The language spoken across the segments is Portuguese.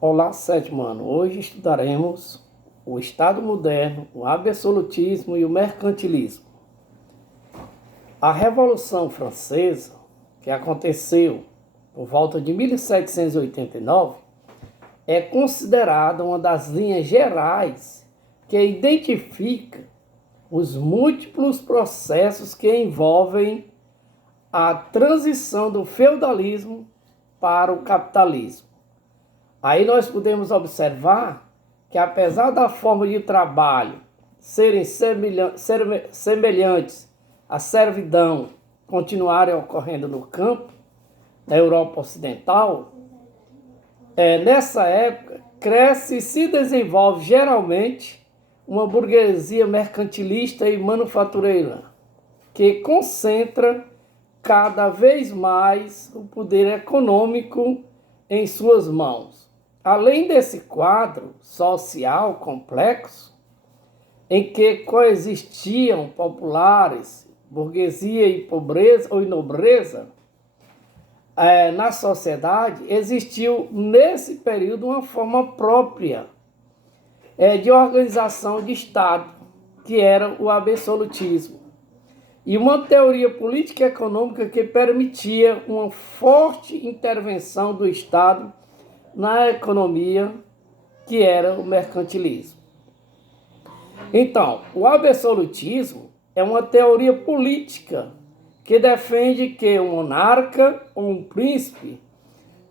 Olá, sétimo ano. Hoje estudaremos o Estado moderno, o absolutismo e o mercantilismo. A Revolução Francesa, que aconteceu por volta de 1789, é considerada uma das linhas gerais que identifica os múltiplos processos que envolvem a transição do feudalismo para o capitalismo. Aí nós podemos observar que, apesar da forma de trabalho serem semelhantes à servidão continuarem ocorrendo no campo da Europa Ocidental, nessa época cresce e se desenvolve geralmente uma burguesia mercantilista e manufatureira, que concentra cada vez mais o poder econômico em suas mãos. Além desse quadro social complexo, em que coexistiam populares, burguesia e pobreza ou nobreza, na sociedade, existiu nesse período uma forma própria de organização de Estado, que era o absolutismo, e uma teoria política e econômica que permitia uma forte intervenção do Estado na economia, que era o mercantilismo. Então, o absolutismo é uma teoria política que defende que um monarca ou um príncipe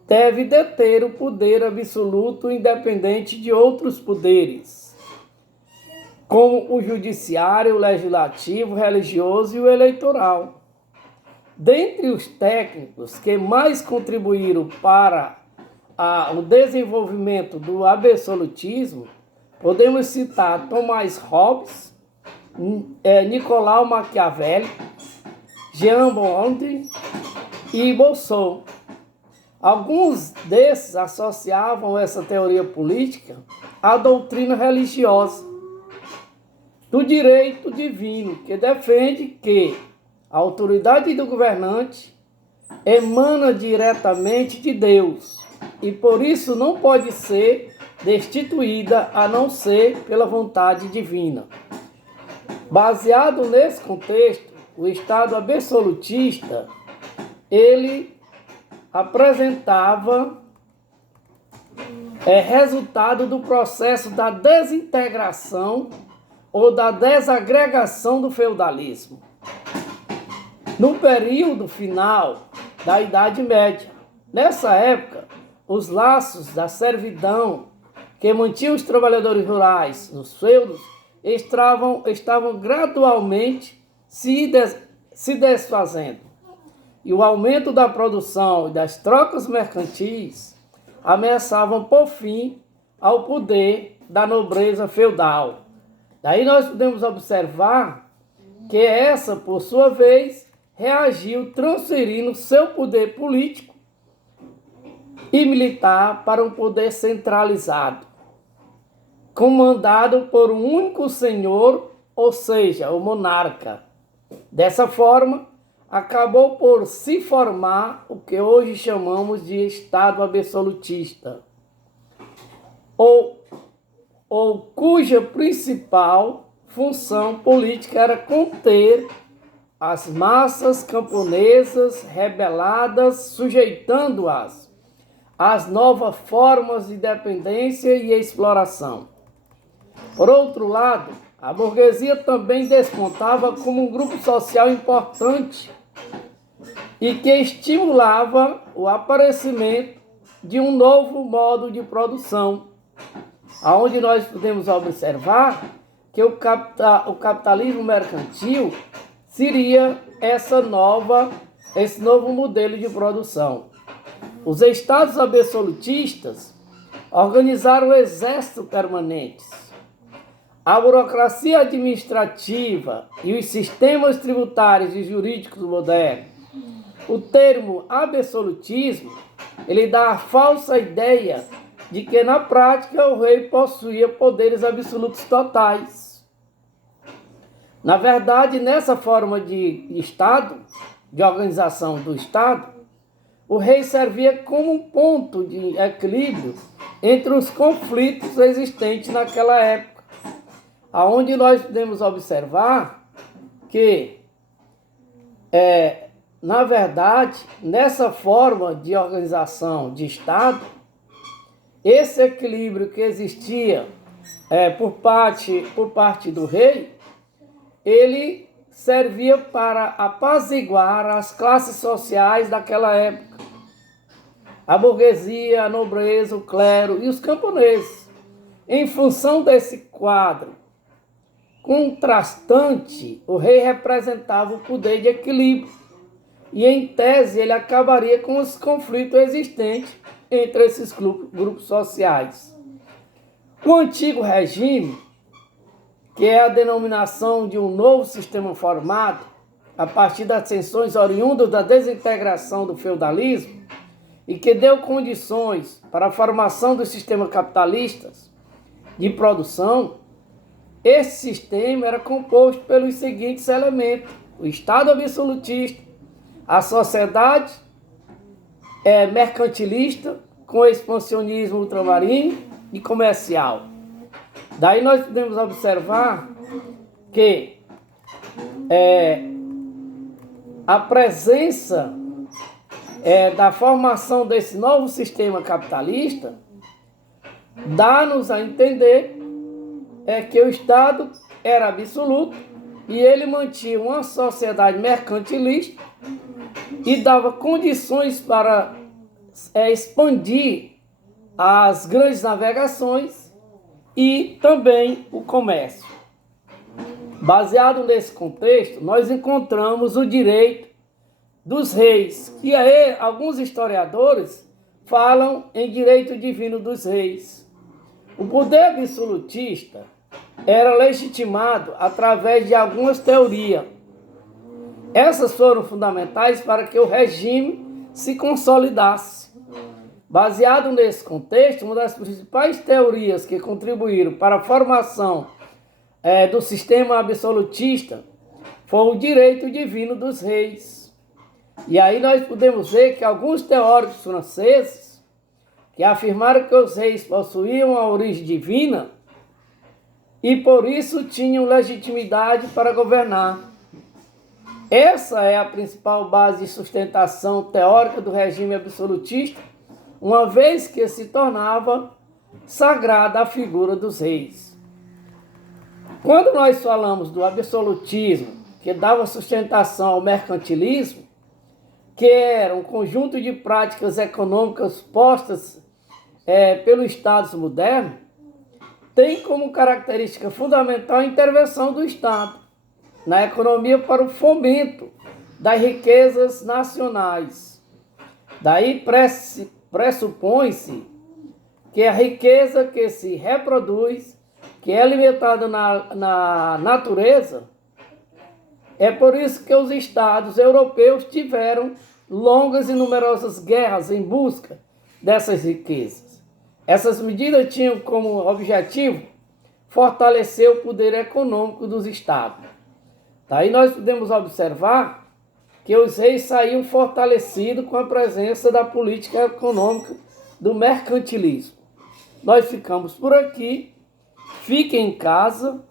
deve deter o poder absoluto independente de outros poderes, como o judiciário, o legislativo, o religioso e o eleitoral. Dentre os técnicos que mais contribuíram para o desenvolvimento do absolutismo, podemos citar Thomas Hobbes, Nicolau Maquiavelli, Jean Bonhomme e Rousseau. Alguns desses associavam essa teoria política à doutrina religiosa do direito divino, que defende que a autoridade do governante emana diretamente de Deus e por isso não pode ser destituída a não ser pela vontade divina. Baseado nesse contexto, o Estado absolutista, ele apresentava resultado do processo da desintegração ou da desagregação do feudalismo. No período final da Idade Média, nessa época, os laços da servidão que mantinham os trabalhadores rurais nos feudos estavam gradualmente se desfazendo. E o aumento da produção e das trocas mercantis ameaçavam por fim ao poder da nobreza feudal. Daí nós podemos observar que essa, por sua vez, reagiu transferindo seu poder político e militar para um poder centralizado, comandado por um único senhor, ou seja, o monarca. Dessa forma, acabou por se formar o que hoje chamamos de Estado absolutista, ou cuja principal função política era conter as massas camponesas rebeladas, sujeitando-as às novas formas de dependência e exploração. Por outro lado, a burguesia também despontava como um grupo social importante e que estimulava o aparecimento de um novo modo de produção, onde nós podemos observar que o capitalismo mercantil seria esse novo modelo de produção. Os estados absolutistas organizaram exércitos permanentes. A burocracia administrativa e os sistemas tributários e jurídicos modernos. O termo absolutismo, ele dá a falsa ideia de que na prática o rei possuía poderes absolutos totais. Na verdade, nessa forma de Estado, de organização do Estado, o rei servia como um ponto de equilíbrio entre os conflitos existentes naquela época, aonde nós podemos observar que, na verdade, nessa forma de organização de Estado, esse equilíbrio que existia por parte do rei, ele servia para apaziguar as classes sociais daquela época, a burguesia, a nobreza, o clero e os camponeses. Em função desse quadro contrastante, o rei representava o poder de equilíbrio e, em tese, ele acabaria com os conflitos existentes entre esses grupos sociais. O antigo regime, que é a denominação de um novo sistema formado a partir das tensões oriundas da desintegração do feudalismo e que deu condições para a formação dos sistemas capitalistas de produção, esse sistema era composto pelos seguintes elementos: o Estado absolutista, a sociedade mercantilista com expansionismo ultramarino e comercial. Daí nós podemos observar que a presença da formação desse novo sistema capitalista dá-nos a entender que o Estado era absoluto e ele mantinha uma sociedade mercantilista e dava condições para expandir as grandes navegações e também o comércio. Baseado nesse contexto, nós encontramos o direito dos reis, que aí alguns historiadores falam em direito divino dos reis. O poder absolutista era legitimado através de algumas teorias. Essas foram fundamentais para que o regime se consolidasse. Baseado nesse contexto, uma das principais teorias que contribuíram para a formação do sistema absolutista foi o direito divino dos reis. E aí nós podemos ver que alguns teóricos franceses que afirmaram que os reis possuíam a origem divina e por isso tinham legitimidade para governar. Essa é a principal base de sustentação teórica do regime absolutista, uma vez que se tornava sagrada a figura dos reis. Quando nós falamos do absolutismo, que dava sustentação ao mercantilismo, que era um conjunto de práticas econômicas postas pelo Estado moderno, tem como característica fundamental a intervenção do Estado na economia para o fomento das riquezas nacionais. Daí pressupõe-se que a riqueza que se reproduz, que é alimentada na natureza, é por isso que os estados europeus tiveram longas e numerosas guerras em busca dessas riquezas. Essas medidas tinham como objetivo fortalecer o poder econômico dos estados. Daí nós podemos observar que os reis saíam fortalecidos com a presença da política econômica do mercantilismo. Nós ficamos por aqui. Fiquem em casa.